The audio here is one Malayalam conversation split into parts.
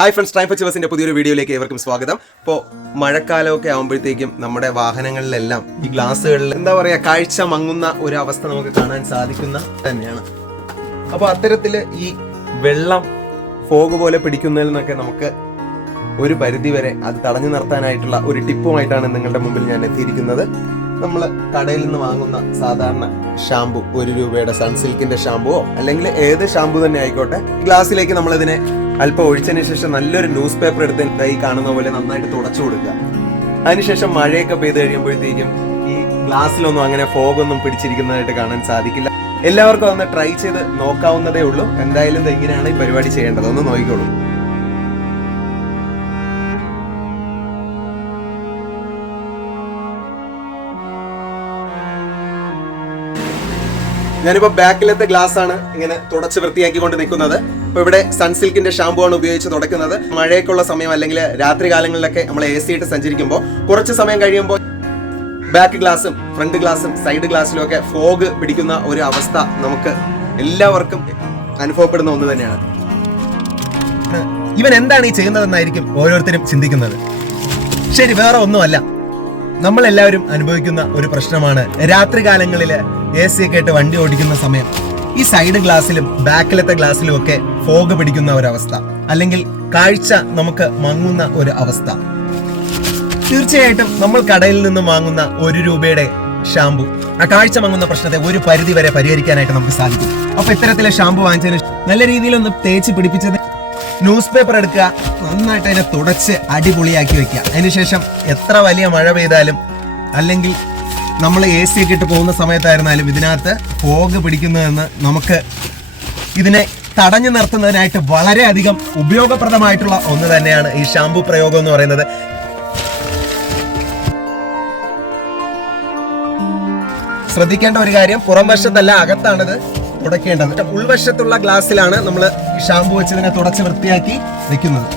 ഹായ് ഫ്രണ്ട്സ് ടൈം ചിവസിന്റെ പുതിയൊരു വീഡിയോയിലേക്ക് ഏവർക്കും സ്വാഗതം. ഇപ്പോൾ മഴക്കാലമൊക്കെ ആകുമ്പോഴത്തേക്കും നമ്മുടെ വാഹനങ്ങളിലെല്ലാം ഈ ഗ്ലാസ്സുകളിൽ എന്താ പറയുക കാഴ്ച മങ്ങുന്ന ഒരു അവസ്ഥ നമുക്ക് കാണാൻ സാധിക്കുന്ന തന്നെയാണ്. അപ്പോൾ അത്തരത്തിൽ ഈ വെള്ളം ഫോഗ് പോലെ പിടിക്കുന്നതിൽ നിന്നൊക്കെ നമുക്ക് ഒരു പരിധി വരെ അത് തടഞ്ഞു നിർത്താനായിട്ടുള്ള ഒരു ടിപ്പുമായിട്ടാണ് നിങ്ങളുടെ മുമ്പിൽ ഞാൻ എത്തിയിരിക്കുന്നത്. നമ്മൾ കടയിൽ നിന്ന് വാങ്ങുന്ന സാധാരണ ഷാമ്പു ഒരു രൂപയുടെ സൺസിൽക്കിന്റെ ഷാമ്പുവോ അല്ലെങ്കിൽ ഏത് ഷാമ്പു തന്നെ ആയിക്കോട്ടെ ഗ്ലാസ്സിലേക്ക് നമ്മൾ ഇതിനെ അല്പം ഒഴിച്ചതിന് ശേഷം നല്ലൊരു ന്യൂസ് പേപ്പർ എടുത്ത് കൈ കാണുന്ന പോലെ നന്നായിട്ട് തുടച്ചു കൊടുക്കുക. അതിനുശേഷം മഴയൊക്കെ പെയ്ത് കഴിയുമ്പോഴത്തേക്കും ഈ ഗ്ലാസ്സിലൊന്നും അങ്ങനെ ഫോഗൊന്നും പിടിച്ചിരിക്കുന്നതായിട്ട് കാണാൻ സാധിക്കില്ല. എല്ലാവർക്കും ഒന്ന് ട്രൈ ചെയ്ത് നോക്കാവുന്നതേ ഉള്ളൂ. എന്തായാലും ഇത് എങ്ങനെയാണ് ഈ പരിപാടി ചെയ്യേണ്ടത്. ഒന്ന് നോക്കിക്കോളൂ. ഞാനിപ്പോ ബാക്കിലത്തെ ഗ്ലാസ് ആണ് ഇങ്ങനെ തുടച്ച് വൃത്തിയാക്കിക്കൊണ്ട് നിൽക്കുന്നത്. ഇപ്പൊ ഇവിടെ സൺസിൽക്കിന്റെ ഷാമ്പു ആണ് ഉപയോഗിച്ച് തുടക്കുന്നത്. മഴയൊക്കെയുള്ള സമയം അല്ലെങ്കിൽ രാത്രി കാലങ്ങളിലൊക്കെ നമ്മൾ എ സി ഇട്ട് സഞ്ചരിക്കുമ്പോൾ കുറച്ച് സമയം കഴിയുമ്പോൾ ബാക്ക് ഗ്ലാസും ഫ്രണ്ട് ഗ്ലാസും സൈഡ് ഗ്ലാസ്സിലും ഒക്കെ ഫോഗ് പിടിക്കുന്ന ഒരു അവസ്ഥ നമുക്ക് എല്ലാവർക്കും അനുഭവപ്പെടുന്ന ഒന്ന് തന്നെയാണ്. ഇവൻ എന്താണ് ഈ ചെയ്യുന്നതെന്നായിരിക്കും ഓരോരുത്തരും ചിന്തിക്കുന്നത്. ശരി വേറെ ഒന്നുമല്ല. നമ്മൾ എല്ലാവരും അനുഭവിക്കുന്ന ഒരു പ്രശ്നമാണ് രാത്രികാലങ്ങളിൽ എ സി ഒക്കെ ആയിട്ട് വണ്ടി ഓടിക്കുന്ന സമയം. ഈ സൈഡ് ഗ്ലാസ്സിലും ബാക്കിലത്തെ ഗ്ലാസ്സിലും ഒക്കെ ഫോഗ് പിടിക്കുന്ന ഒരവസ്ഥ. അല്ലെങ്കിൽ കാഴ്ച നമുക്ക് മങ്ങുന്ന ഒരു അവസ്ഥ. തീർച്ചയായിട്ടും നമ്മൾ കടയിൽ നിന്ന് വാങ്ങുന്ന ഒരു രൂപയുടെ ഷാമ്പു ആ കാഴ്ച മങ്ങുന്ന പ്രശ്നത്തെ ഒരു പരിധി വരെ പരിഹരിക്കാനായിട്ട് നമുക്ക് സാധിക്കും. അപ്പൊ ഇത്തരത്തിലെ ഷാമ്പു വാങ്ങിച്ചതിന് നല്ല രീതിയിൽ ഒന്ന് തേച്ച് പിടിപ്പിച്ചത് ന്യൂസ് പേപ്പർ എടുക്കുക നന്നായിട്ട് അതിനെ തുടച്ച് അടിപൊളിയാക്കി വെക്കുക. അതിനുശേഷം എത്ര വലിയ മഴ പെയ്താലും അല്ലെങ്കിൽ നമ്മൾ എ സി ഒക്കെ ഇട്ട് പോകുന്ന സമയത്തായിരുന്നാലും ഇതിനകത്ത് ഫോഗ് പിടിക്കുന്നതെന്ന് നമുക്ക് ഇതിനെ തടഞ്ഞു നിർത്തുന്നതിനായിട്ട് വളരെയധികം ഉപയോഗപ്രദമായിട്ടുള്ള ഒന്ന് തന്നെയാണ് ഈ ഷാമ്പു പ്രയോഗം എന്ന് പറയുന്നത്. ശ്രദ്ധിക്കേണ്ട ഒരു കാര്യം പുറം വശത്തല്ല അകത്താണിത് തുടക്കേണ്ടത്. ഉൾവശത്തുള്ള ഗ്ലാസ്സിലാണ് നമ്മൾ ഈ ഷാമ്പു വെച്ച് ഇതിനെ തുടച്ച് വൃത്തിയാക്കി വെക്കുന്നത്.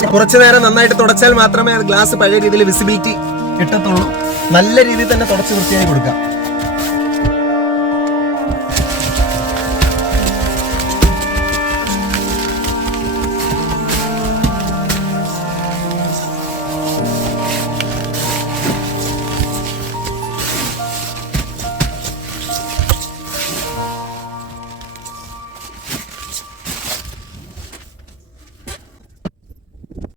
കുറച്ചു നേരം നന്നായിട്ട് തുടച്ചാൽ മാത്രമേ ഗ്ലാസ് പഴയ രീതിയിൽ വിസിബിലിറ്റി കിട്ടത്തുള്ളൂ. നല്ല രീതിയിൽ തന്നെ തുടച്ച് വൃത്തിയായി കൊടുക്കാം.